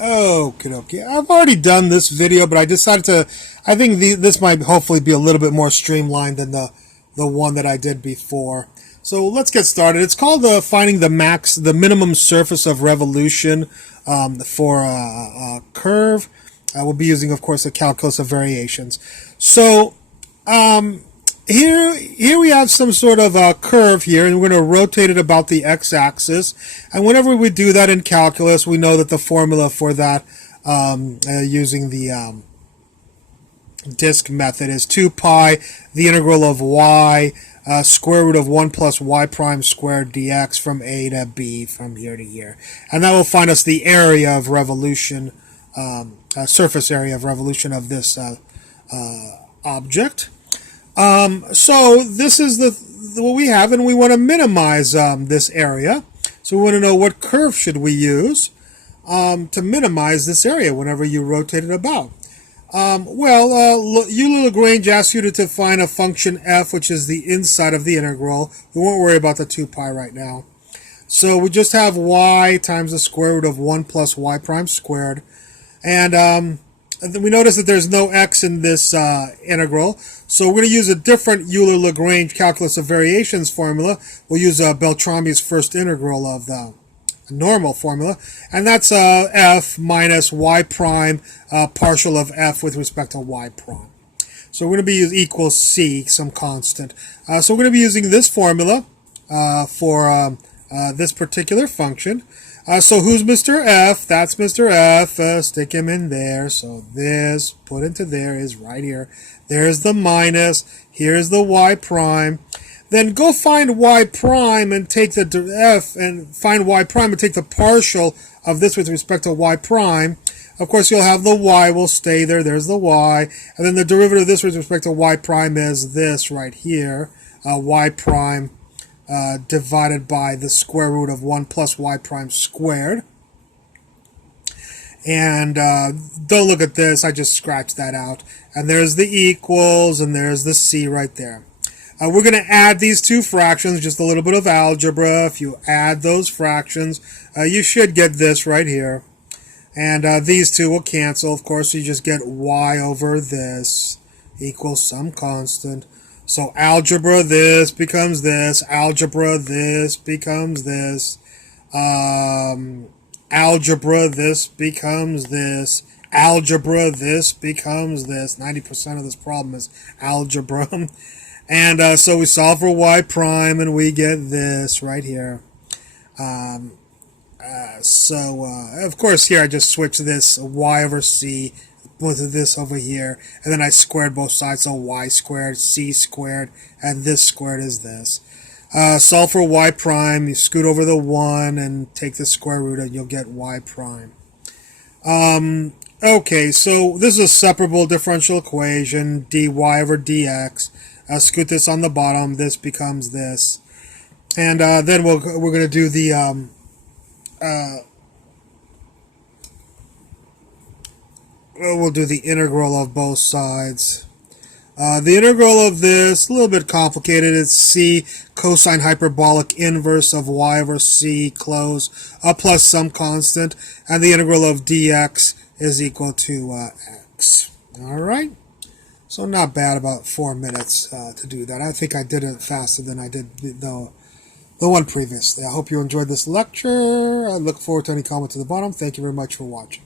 Okay. I've already done this video, but I decided to. I think this might hopefully be a little bit more streamlined than the one that I did before. So let's get started. It's called finding the minimum surface of revolution for a curve. We'll be using, of course, the calculus of variations. So um, here we have some sort of a curve here, and we're going to rotate it about the x-axis. And whenever we do that in calculus, we know that the formula for that using the disk method is 2 pi the integral of y square root of 1 plus y prime squared dx from a to b from here to here. And that will find us the area of revolution, surface area of revolution of this object. So this is what we have, and we want to minimize this area. So we want to know what curve should we use to minimize this area whenever you rotate it about. Euler-Lagrange asks you to find a function f, which is the inside of the integral. We won't worry about the 2 pi right now. So we just have y times the square root of 1 plus y prime squared. And we notice that there's no x in this integral. So we're going to use a different Euler-Lagrange calculus of variations formula. We'll use Beltrami's first integral of the normal formula, and that's f minus y prime partial of f with respect to y prime. So we're going to be equals c, some constant. So we're going to be using this formula for this particular function. So who's Mr. F? That's Mr. F. Stick him in there. So this, put into there, is right here. There's the minus. Here's the y prime. Then go find y prime and take the f and find y prime and take the partial of this with respect to y prime. Of course, you'll have the y will stay there. There's the y. And then the derivative of this with respect to y prime is this right here. Y prime divided by the square root of 1 plus y prime squared. And don't look at this. I just scratched that out. And there's the equals, and there's the c right there. We're going to add these two fractions, just a little bit of algebra. If you add those fractions, you should get this right here. And these two will cancel. Of course, you just get y over this equals some constant. So algebra this becomes this. Algebra this becomes this. Algebra this becomes this. Algebra this becomes this. 90% of this problem is algebra. And so we solve for y prime, and we get this right here. Of course, here I just switch this y over c with this over here, and then I squared both sides, so y squared, c squared, and this squared is this. Solve for y prime, you scoot over the 1 and take the square root, and you'll get y prime. Okay, so this is a separable differential equation, dy over dx. Scoot this on the bottom. This becomes this, and then we're going to do the we'll do the integral of both sides. The integral of this, a little bit complicated. It's c cosine hyperbolic inverse of y over c close plus some constant, and the integral of dx is equal to x. All right. So not bad, about 4 minutes to do that. I think I did it faster than I did the one previously. I hope you enjoyed this lecture. I look forward to any comments at the bottom. Thank you very much for watching.